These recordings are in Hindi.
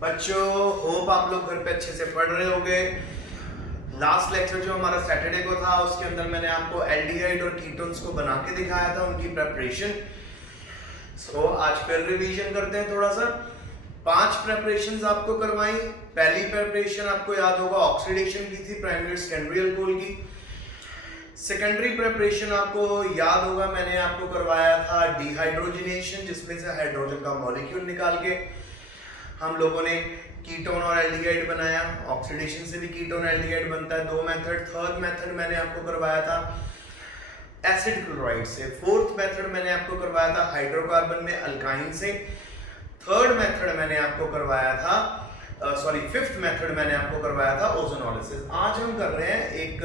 बच्चों होप आप लोग घर पे अच्छे से पढ़ रहे होंगे। लास्ट लेक्चर जो हमारा सैटरडे को था उसके अंदर मैंने आपको एल्डिहाइड और कीटोन्स को बना के दिखाया था, उनकी प्रेपरेशन। सो आज फिर रिवीजन करते हैं थोड़ा सा। 5 प्रेपरेशंस आपको करवाई। पहली प्रेपरेशन आपको याद होगा ऑक्सीडेशन की थी, प्राइमरी सेकेंडरी अल्कोहल की। सेकेंडरी प्रेपरेशन आपको याद होगा मैंने आपको करवाया था डिहाइड्रोजनेशन, जिसमें से हाइड्रोजन का मॉलिक्यूल निकाल के हम लोगों ने कीटोन और एल्डिहाइड बनाया। ऑक्सीडेशन से भी कीटोन एल्डिहाइड बनता है। 2 मेथड। थर्ड मेथड मैंने आपको करवाया था एसिड क्लोराइड से। फोर्थ मेथड मैंने आपको करवाया था हाइड्रोकार्बन में अल्काइन से। थर्ड मेथड मैंने आपको करवाया था फिफ्थ मेथड मैंने आपको करवाया था ओजोनोलिसिस। आज हम कर रहे हैं एक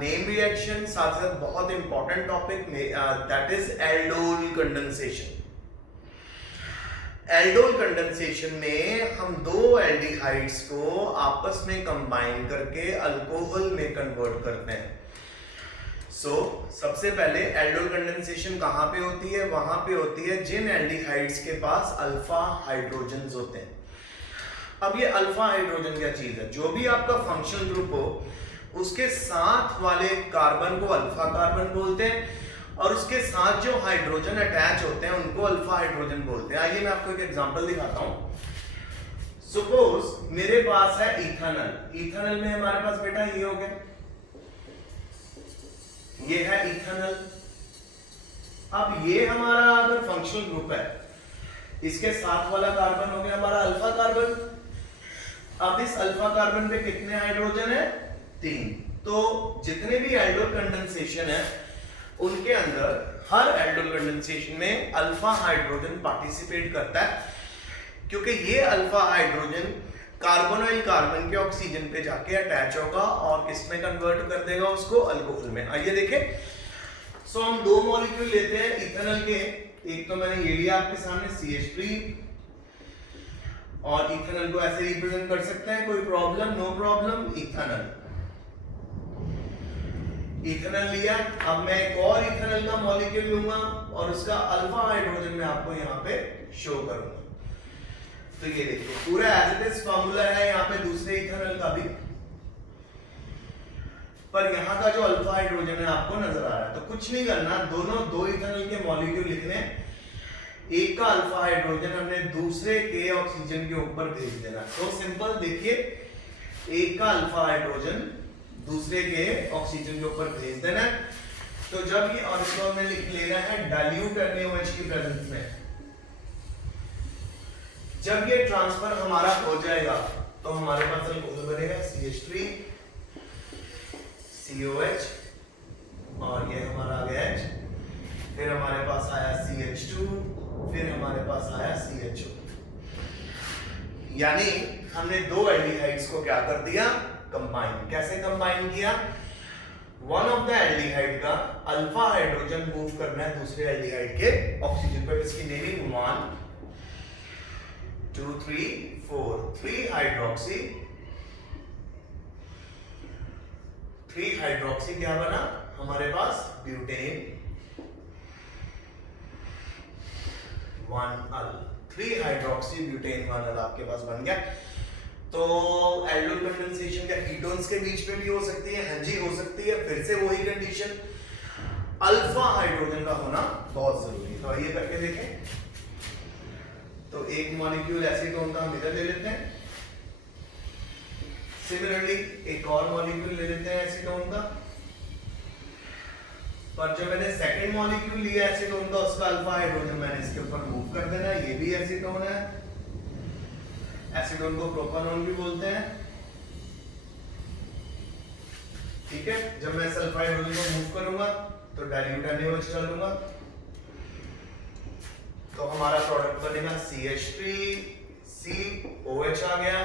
नेम रिएक्शन, साथ साथ बहुत important topic that is aldol condensation. Aldol condensation में हम 2 एल्डिहाइड्स को आपस में कंबाइन करके अल्कोहल में कन्वर्ट करते हैं। सबसे पहले एल्डोल कंडेंसेशन कहां पे होती है? वहां पे होती है जिन एल्डिहाइड्स के पास अल्फा हाइड्रोजन्स होते हैं। अब ये अल्फा हाइड्रोजन क्या चीज है? जो भी आपका फंक्शनल ग्रुप हो उसके साथ वाले कार्बन को अल्फा कार्बन बोलते हैं और उसके साथ जो हाइड्रोजन अटैच होते हैं उनको अल्फा हाइड्रोजन बोलते हैं। आइए मैं आपको एक एग्जांपल दिखाता हूं। सपोज मेरे पास है इथेनॉल। इथेनॉल में हमारे पास बेटा ये हो गया, ये है इथेनॉल। अब ये हमारा अगर फंक्शनल ग्रुप है, इसके साथ वाला कार्बन हो गया हमारा अल्फा कार्बन। अब इस अल्फा कार्बन पे कितने हाइड्रोजन है? 3। तो जितने भी एल्डोल कंडेंसेशन है उनके अंदर हर एल्डोल कंडेंसेशन में अल्फा हाइड्रोजन पार्टिसिपेट करता है, क्योंकि ये अल्फा हाइड्रोजन कार्बोनाइल कार्बन के ऑक्सीजन पे जाके अटैच होगा और किस में कन्वर्ट कर देगा उसको? अल्कोहल में। आइए देखें। हम 2 मॉलिक्यूल लेते हैं इथेनॉल के। एक तो मैंने ये लिया आपके सामने CH3, और इथेनॉल को ऐसे रिप्रेजेंट कर सकते हैं, कोई प्रॉब्लम? No problem. इथेनॉल लिया। अब मैं एक और इथेनॉल का मॉलिक्यूल लूंगा और उसका अल्फा हाइड्रोजन में आपको यहाँ पे शो करूंगा। तो ये देखिए पूरा एज इट इज फॉर्मूला है यहाँ पे दूसरे इथेनॉल का भी, पर यहाँ का जो अल्फा हाइड्रोजन है आपको नजर आ रहा है। तो कुछ नहीं करना, दोनों 2 इथेनॉल के मॉलिक्यूल लिखने, एक का अल्फा हाइड्रोजन हमने दूसरे के ऑक्सीजन के ऊपर भेज देना। तो सिंपल देखिए, एक का अल्फा हाइड्रोजन दूसरे के ऑक्सीजन के ऊपर भेज देना। तो जब ये, और इसको हमने लिख लेना है डाइल्यूट NaOH की प्रेजेंस में। जब ये ट्रांसफर हमारा हो जाएगा तो हमारे पास अल्कोहल बनेगा CH3 COH, और ये हमारा आ गया H, फिर हमारे पास आया CH2, फिर हमारे पास आया CHO। यानी हमने 2 एल्डिहाइड्स को क्या कर दिया? कंबाइन। कैसे कंबाइन किया? वन ऑफ द एल्डिहाइड का अल्फा हाइड्रोजन मूव करना है दूसरे एल्डिहाइड के ऑक्सीजन पर। इसकी नेमिंग 1 2 3 4 3 हाइड्रोक्सी। 3 हाइड्रोक्सी क्या बना हमारे पास? ब्यूटेन 1 अल। 3 हाइड्रोक्सी ब्यूटेन 1 अल आपके पास बन गया। तो एल्डोल कंडेंसेशन क्या कीटोन्स के बीच में भी हो सकती है? हाँ जी हो सकती है। फिर से वही कंडीशन, अल्फा हाइड्रोजन का होना बहुत जरूरी है। तो आइए करके देखें। तो एक मॉलिक्यूल एसीटोन का हम इधर ले लेते हैं, सिमिलरली एक और मॉलिक्यूल ले लेते हैं एसीटोन का, पर जो मैंने सेकंड मॉलिक्यूल लिया एसीटोन का उसका अल्फा हाइड्रोजन मैंने इसके ऊपर मूव कर देना। ये भी एसीटोन है, एसीटोन को प्रोपानोन भी बोलते हैं। ठीक है, जब मैं सल्फा हाइड्रोजन को मूव करूंगा तो डाइल्यूट NaOH डालूंगा, तो हमारा प्रोडक्ट बनेगा CH3 COH आ गया,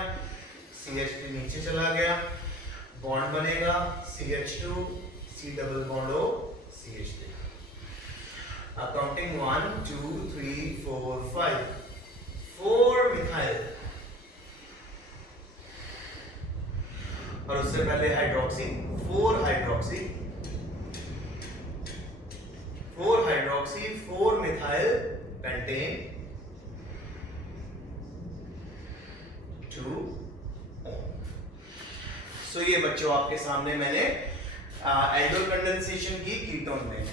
CH3 नीचे चला गया, बॉन्ड बनेगा CH2 C double bond O CH3। Counting 1 2 3 4 5 4 methyl, और उससे पहले hydroxy 4 hydroxy 4 methyl pentane two so ये बच्चों आपके सामने मैंने एल्डोल कंडेंसेशन की कीटोन में।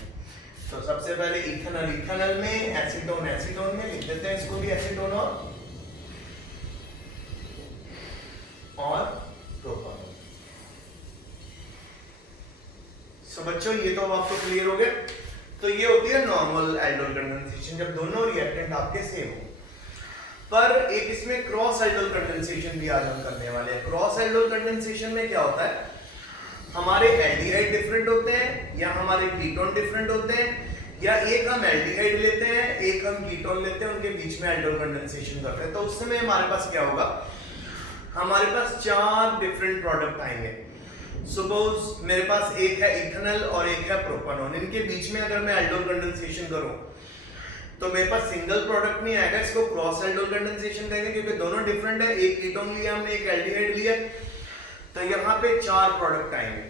तो सबसे पहले इथेनॉल इथेनॉल में, एसीटोन एसीटोन में लिख देते हैं इसको भी एसीटोन और प्रोपानोन। सो बच्चों ये तो आपको क्लियर हो गया। तो ये होती है नॉर्मल एल्डोल कंडेंसेशन जब दोनों रिएक्टेंट आपके सेम हो। पर एक इसमें क्रॉस एल्डोल कंडेंसेशन भी आज हम करने वाले हैं। क्रॉस एल्डोल कंडेंसेशन में क्या होता है, हमारे एल्डिहाइड डिफरेंट होते हैं या हमारे कीटोन डिफरेंट होते हैं, या एक हम एल्डिहाइड लेते हैं एक हम कीटोन लेते हैं, उनके बीच में एल्डोल कंडेंसेशन करते हैं। तो उस समय हमारे पास क्या होगा, हमारे पास 4 डिफरेंट प्रोडक्ट आएंगे। सपोज मेरे पास एक है इथेनॉल और एक है प्रोपानोन, इनके बीच में अगर मैं एल्डोल कंडेंसेशन करूं तो मेरे पास सिंगल प्रोडक्ट नहीं आएगा, इसको क्रॉस एल्डोल कंडेंसेशन कहेंगे क्योंकि दोनों डिफरेंट है। एक कीटोन लिया हमने, एक एल्डिहाइड लिया, तो यहाँ पे 4 प्रोडक्ट आएंगे।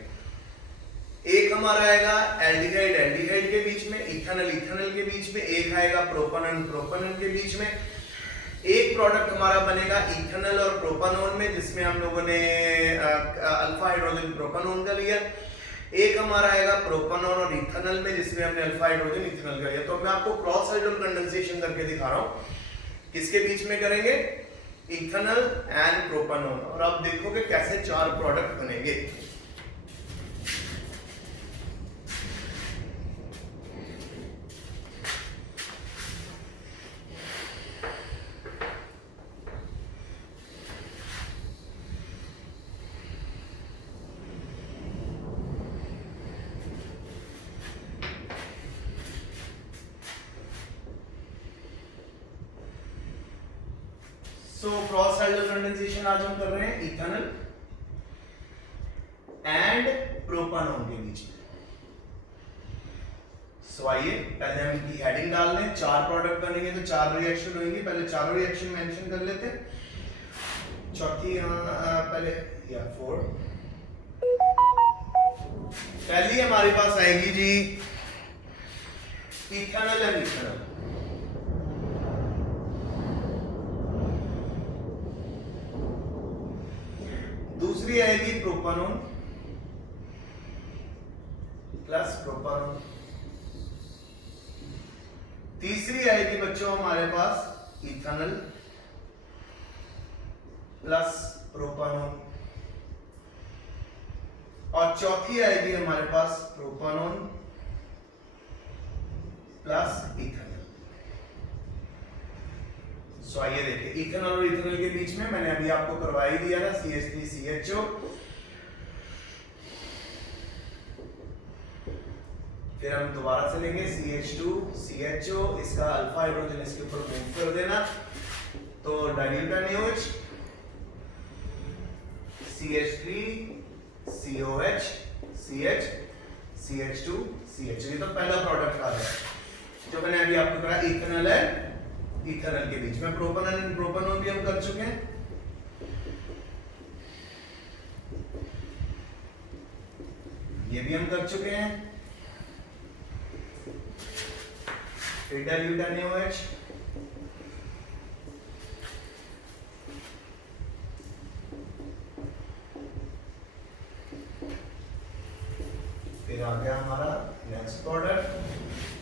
एक हमारा आएगा एल्डिहाइड एल्डिहाइड के बीच में, इथेनॉल इथेनॉल के बीच में, एक आएगा प्रोपानोन प्रोपानोन के बीच में, एक प्रोडक्ट हमारा बनेगा इथेनॉल और प्रोपानोन में जिसमें हम लोगों ने अल्फा हाइड्रोजन प्रोपानोन का लिया, एक हमारा आएगा प्रोपानोन और इथेनॉल में जिसमें हमने अल्फा हाइड्रोजन इथेनॉल का लिया। तो मैं आपको क्रॉस एल्डोल कंडेंसेशन करके दिखा रहा हूं, किसके बीच में करेंगे, इथेनॉल एंड प्रोपानोन, और आप देखोगे कैसे 4 प्रोडक्ट बनेंगे। सो क्रॉस एल्डोल कंडेंसेशन आज हम कर रहे हैं इथेनॉल एंड प्रोपानोन के बीच में। सो आइए पहले हम इनकी हेडिंग डाल लें। 4 प्रोडक्ट बनेंगे तो 4 रिएक्शन होंगी, पहले चारों रिएक्शन मेंशन कर लेते हैं। चौथी पहले या 4 पहली हमारे पास आएगी जी इथेनॉल एंड इथेनॉल। दूसरी आएगी प्रोपानोन प्लस प्रोपानोन। तीसरी आएगी बच्चों हमारे पास इथेनॉल प्लस प्रोपानोन, और चौथी आएगी हमारे पास प्रोपानोन प्लस इथेनॉल। सो आइए देखिए, इथेनॉल और इथेनॉल के बीच में मैंने अभी आपको करवा ही दिया था CH3CHO, फिर हम दोबारा से लेंगे CH2CHO, इसका अल्फा हाइड्रोजन इसके ऊपर मूव कर देना, तो dilute NaOH, CH3COH CH CH2CH। ये तो पहला प्रोडक्ट आ गया जो मैंने अभी आपको कहा, इथेनॉल एंड इथेनॉल के बीच में। प्रोपानोन एंड प्रोपानोन भी हम कर चुके हैं। ये भी हम कर चुके हैं। फिर डाइल्यूट NaOH, फिर आ गया हमारा नेक्स्ट प्रोडक्ट।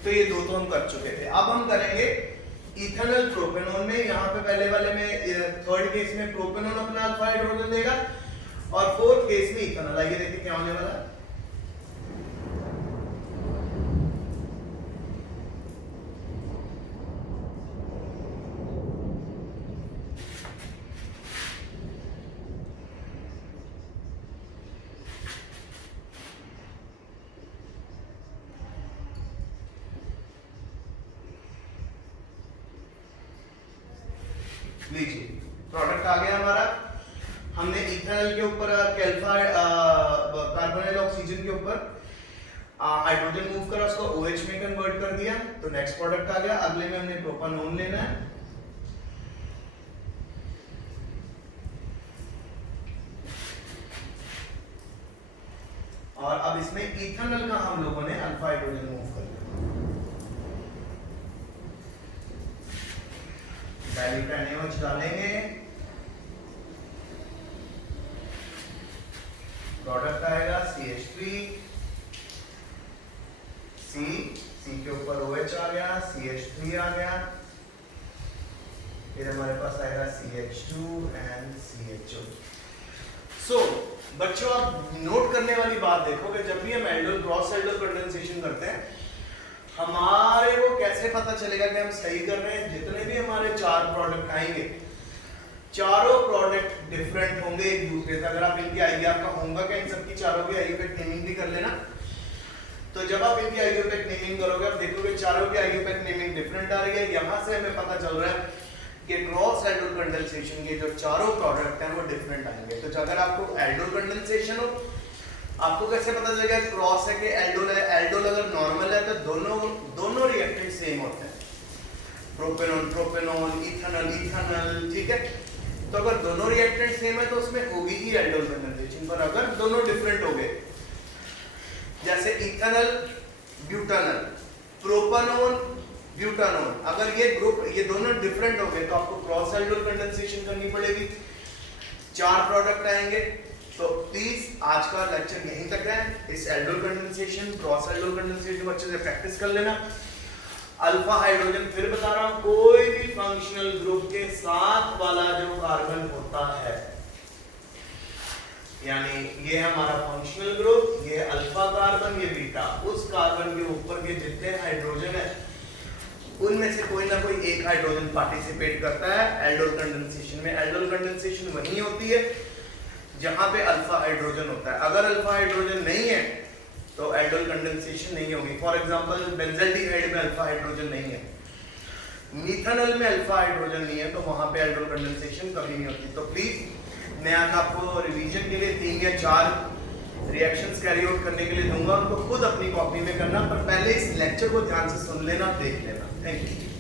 तो ये 2 तो हम कर चुके थे। अब हम करेंगे इथेनॉल प्रोपेनोन में। यहाँ पे पहले वाले में थर्ड केस में प्रोपेनोन अपना अल्फा हाइड्रोजन देगा और फोर्थ केस में इथेनॉल। आइए देखिए क्या होने वाला है। लीजिए प्रोडक्ट आ गया हमारा। हमने इथेनॉल के ऊपर कार्बोनिल ऑक्सीजन के ऊपर हाइड्रोजन मूव करा, उसको OH में कन्वर्ट कर दिया, तो नेक्स्ट प्रोडक्ट आ गया। अगले में हमने प्रोपानोन लेना है, और अब इसमें इथेनॉल का हम लोगों ने अल्फा हाइड्रोजन मूव कर दिया। डाइल्यूट NaOH डालेंगे, प्रोडक्ट आएगा CH3, C के ऊपर OH आ गया, CH3 आ गया, फिर हमारे पास आएगा CH2 एंड CHO। सो बच्चों आप नोट करने वाली बात देखोगे, जब भी हम एल्डोल क्रॉस एल्डोल कंडेंसेशन करते हैं, हमारे को कैसे पता चलेगा कि हम सही कर रहे हैं? जितने भी हमारे 4 प्रोडक्ट आएंगे, चारों प्रोडक्ट डिफरेंट होंगे एक दूसरे से। अगर आप इनकी आईयू, आपका होमवर्क है इन सबकी चारों की आईयूपैक नेमिंग भी कर लेना। तो जब आप इनकी आईयूपैक नेमिंग करोगे, आप देखोगे चारों की आईयूपैक नेमिंग डिफरेंट आ रही है। यहाँ से हमें पता चल रहा है कि क्रॉस एल्डोल कंडेंसेशन के जो चारों प्रोडक्ट हैं वो डिफरेंट आएंगे। तो अगर आपको एल्डोल कंडेंसेशन हो, आपको कैसे पता चलेगा क्रॉस है कि एल्डोल है? एल्डोल अगर नॉर्मल है तो दोनों रिएक्टेंट सेम होते हैं, प्रोपेनॉल प्रोपेनॉल, इथेनॉल इथेनॉल, ठीक है। तो अगर दोनों रिएक्टेंट सेम है तो उसमें होगी ही एल्डोल कंडेंसेशन। पर अगर दोनों डिफरेंट हो गए, जैसे इथेनॉल ब्यूटानॉल, प्रोपेनॉल ब्यूटानॉल, अगर ये दोनों डिफरेंट हो गए तो आपको क्रॉस एल्डोल कंडेंसेशन करनी पड़ेगी। 4 प्रोडक्ट आएंगे। तो प्लीज आज का लेक्चर यहीं तक है। इस aldol condensation, cross aldol condensation को अच्छे से प्रैक्टिस कर लेना। अल्फा हाइड्रोजन फिर बता रहा हूं, कोई भी फंक्शनल ग्रुप के साथ वाला जो कार्बन होता है, यानी ये हमारा फंक्शनल ग्रुप, ये अल्फा कार्बन, ये बीटा, उस कार्बन के ऊपर के जितने हाइड्रोजन है उनमें से कोई ना कोई एक हाइड्रोजन पार्टिसिपेट करता है एल्डोल कंडेंसेशन में। एल्डोल कंडेंसेशन वही होती है जहां पे अल्फा हाइड्रोजन होता है। अगर अल्फा हाइड्रोजन नहीं है तो एल्डोल कंडेंसेशन नहीं होगी। फॉर एग्जांपल बेंजल्डिहाइड में अल्फा हाइड्रोजन नहीं है, मिथानॉल में अल्फा हाइड्रोजन नहीं है, तो वहां पे एल्डोल कंडेंसेशन कभी नहीं होती। तो प्लीज मैं आज आपको रिवीजन के लिए 3 या 4 रिएक्शंस कैरी आउट करने के लिए दूंगा, उनको खुद अपनी कॉपी में करना, पर पहले इस लेक्चर को ध्यान से सुन लेना, देख लेना। Thank you.